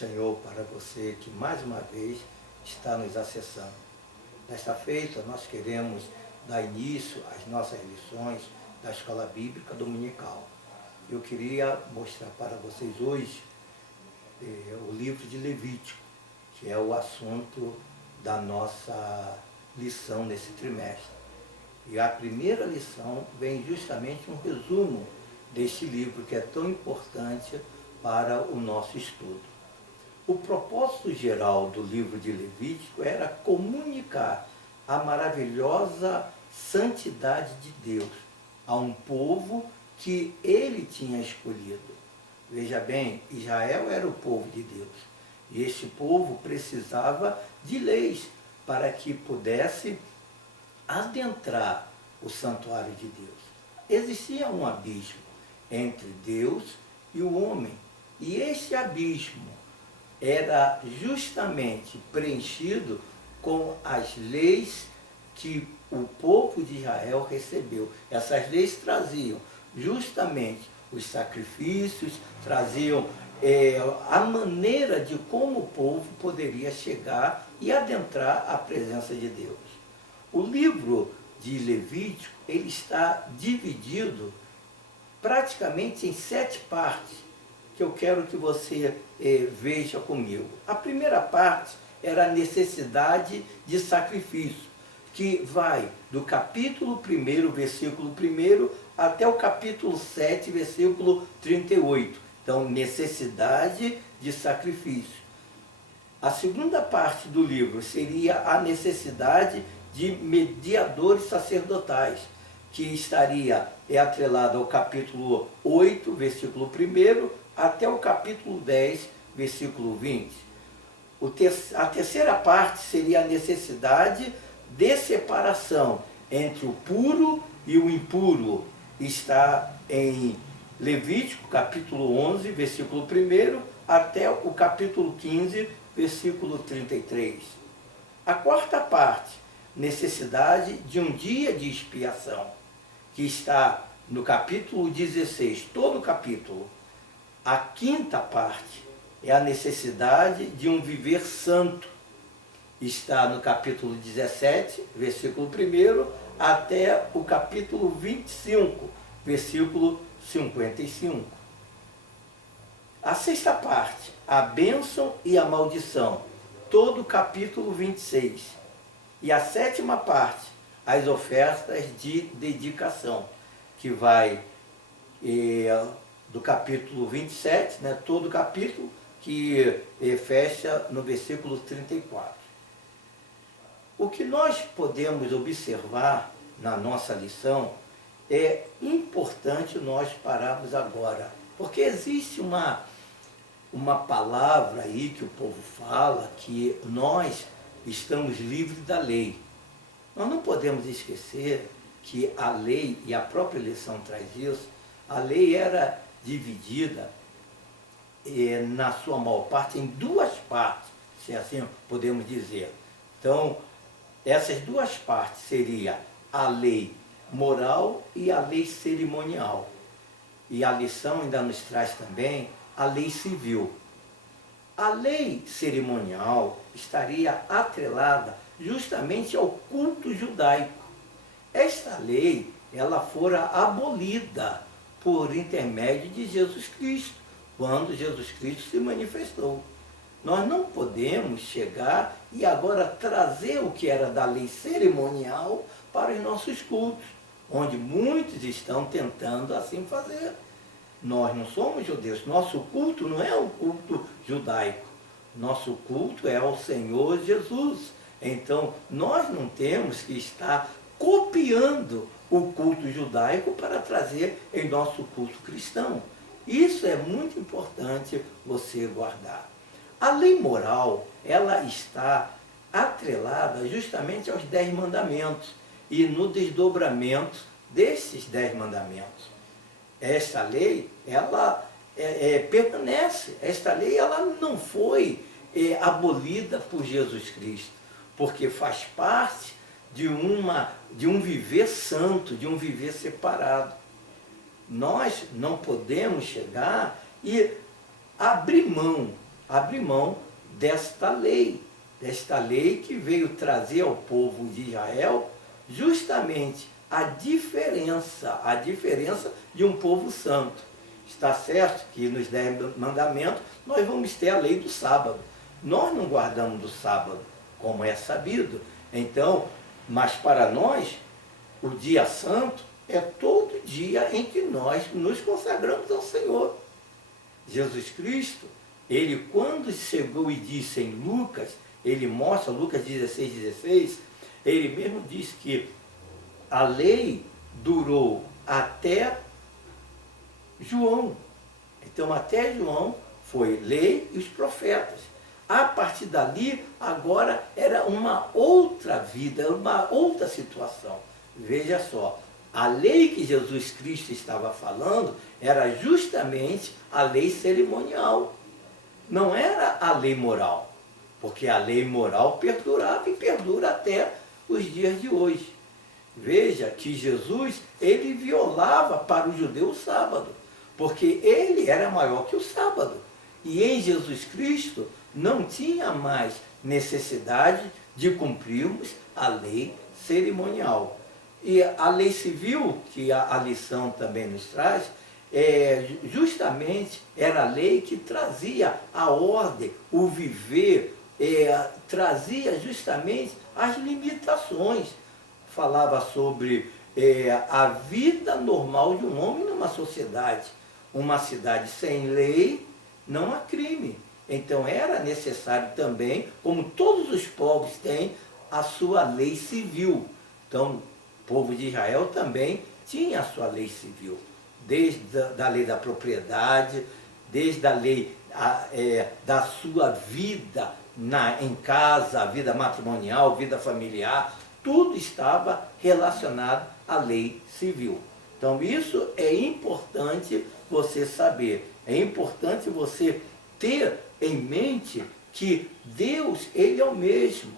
Senhor para você que mais uma vez está nos acessando. Desta feita, nós queremos dar início às nossas lições da Escola Bíblica Dominical. Eu queria mostrar para vocês hoje o livro de Levítico, que é o assunto da nossa lição nesse trimestre. E a primeira lição vem justamente um resumo deste livro, que é tão importante para o nosso estudo. O propósito geral do livro de Levítico era comunicar a maravilhosa santidade de Deus a um povo que ele tinha escolhido. Veja bem, Israel era o povo de Deus. E este povo precisava de leis para que pudesse adentrar o santuário de Deus. Existia um abismo entre Deus e o homem. E este abismo era justamente preenchido com as leis que o povo de Israel recebeu. Essas leis traziam justamente os sacrifícios, traziam a maneira de como o povo poderia chegar e adentrar a presença de Deus. O livro de Levítico, ele está dividido praticamente em 7 partes, que eu quero que você veja comigo. A primeira parte era a necessidade de sacrifício, que vai do capítulo 1, versículo 1, até o capítulo 7, versículo 38. Então, necessidade de sacrifício. A segunda parte do livro seria a necessidade de mediadores sacerdotais, que estaria atrelado ao capítulo 8, versículo 1, até o capítulo 10, versículo 20. A terceira parte seria a necessidade de separação entre o puro e o impuro. Está em Levítico, capítulo 11, versículo 1, até o capítulo 15, versículo 33. A quarta parte, necessidade de um dia de expiação, que está no capítulo 16, todo o capítulo. A quinta parte é a necessidade de um viver santo. Está no capítulo 17, versículo 1, até o capítulo 25, versículo 55. A sexta parte, a bênção e a maldição, todo o capítulo 26. E a sétima parte, as ofertas de dedicação, que vai do capítulo 27, né, todo o capítulo, que fecha no versículo 34. O que nós podemos observar na nossa lição é importante nós pararmos agora, porque existe uma palavra aí que o povo fala, que nós estamos livres da lei. Nós não podemos esquecer que a lei, e a própria lição traz isso, a lei era dividida na sua maior parte em 2 partes, se assim podemos dizer. Então, essas 2 partes seriam a lei moral e a lei cerimonial. E a lição ainda nos traz também a lei civil. A lei cerimonial estaria atrelada justamente ao culto judaico. Esta lei, ela fora abolida por intermédio de Jesus Cristo, quando Jesus Cristo se manifestou. Nós não podemos chegar e agora trazer o que era da lei cerimonial para os nossos cultos, onde muitos estão tentando assim fazer. Nós não somos judeus, nosso culto não é o culto judaico, nosso culto é ao Senhor Jesus. Então, nós não temos que estar copiando o culto judaico para trazer em nosso culto cristão. Isso é muito importante você guardar. A lei moral, ela está atrelada justamente aos 10 mandamentos e no desdobramento desses 10 mandamentos. Esta lei, ela permanece. Esta lei, ela não foi abolida por Jesus Cristo, porque faz parte de um viver santo, de um viver separado. Nós não podemos chegar e abrir mão abrir mão desta lei que veio trazer ao povo de Israel justamente a diferença de um povo santo. Está certo que nos 10 mandamentos nós vamos ter a lei do sábado. Nós não guardamos do sábado, como é sabido. Então, mas para nós, o dia santo é todo dia em que nós nos consagramos ao Senhor. Jesus Cristo, ele quando chegou e disse em Lucas, ele mostra, Lucas 16, ele mesmo diz que a lei durou até João. Então até João foi lei e os profetas. A partir dali, agora era uma outra vida, uma outra situação. Veja só, a lei que Jesus Cristo estava falando era justamente a lei cerimonial. Não era a lei moral, porque a lei moral perdurava e perdura até os dias de hoje. Veja que Jesus, ele violava para o judeu o sábado, porque ele era maior que o sábado. E em Jesus Cristo não tinha mais necessidade de cumprirmos a lei cerimonial. E a lei civil, que a lição também nos traz, justamente era a lei que trazia a ordem, o viver, trazia justamente as limitações. Falava sobre a vida normal de um homem numa sociedade. Uma cidade sem lei não há crime. Então era necessário também, como todos os povos têm, a sua lei civil. Então, o povo de Israel também tinha a sua lei civil, desde a lei da propriedade, desde a lei da sua vida em casa, a vida matrimonial, vida familiar, tudo estava relacionado à lei civil. Então isso é importante você saber, é importante você ter em mente que Deus, ele é o mesmo,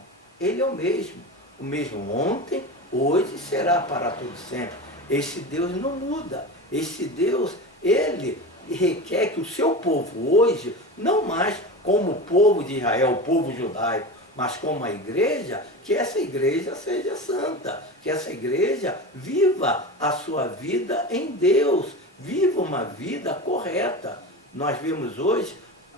o mesmo ontem, hoje será para todo sempre. Esse Deus não muda, esse Deus, ele requer que o seu povo hoje, não mais como o povo de Israel, o povo judaico, mas como a igreja, que essa igreja seja santa, que essa igreja viva a sua vida em Deus, viva uma vida correta. Nós vemos hoje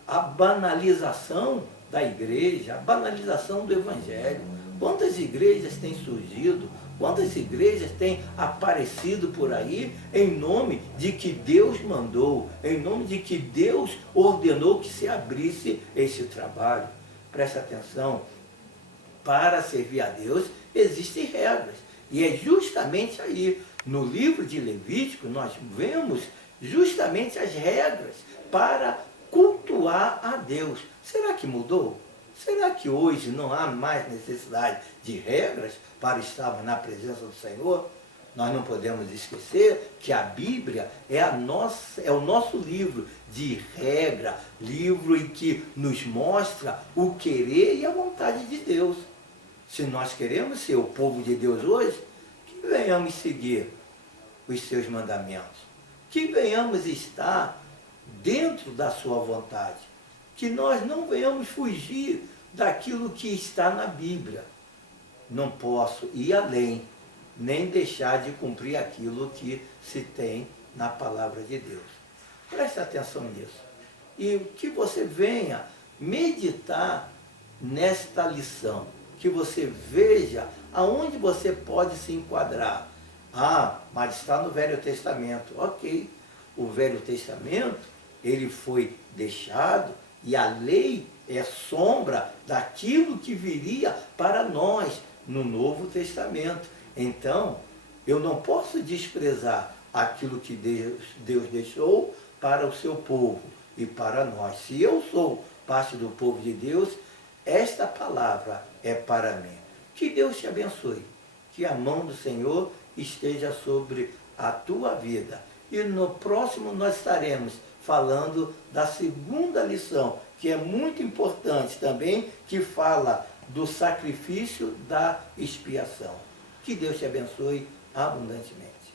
a banalização da igreja, a banalização do evangelho. Quantas igrejas têm surgido, quantas igrejas têm aparecido por aí em nome de que Deus mandou, em nome de que Deus ordenou que se abrisse esse trabalho. Preste atenção, para servir a Deus existem regras. E é justamente aí, no livro de Levítico, nós vemos justamente as regras para cultuar a Deus. Será que mudou? Será que hoje não há mais necessidade de regras para estarmos na presença do Senhor? Nós não podemos esquecer que a Bíblia é o nosso livro de regra, livro em que nos mostra o querer e a vontade de Deus. Se nós queremos ser o povo de Deus hoje, que venhamos seguir os seus mandamentos, que venhamos estar dentro da sua vontade, que nós não venhamos fugir daquilo que está na Bíblia. Não posso ir além, nem deixar de cumprir aquilo que se tem na palavra de Deus. Preste atenção nisso. E que você venha meditar nesta lição, que você veja aonde você pode se enquadrar. Ah, mas está no Velho Testamento. Ok, o Velho Testamento, ele foi deixado e a lei é sombra daquilo que viria para nós no Novo Testamento. Então, eu não posso desprezar aquilo que Deus deixou para o seu povo e para nós. Se eu sou parte do povo de Deus, esta palavra é para mim. Que Deus te abençoe. Que a mão do Senhor esteja sobre a tua vida. E no próximo nós estaremos falando da segunda lição, que é muito importante também, que fala do sacrifício da expiação. Que Deus te abençoe abundantemente.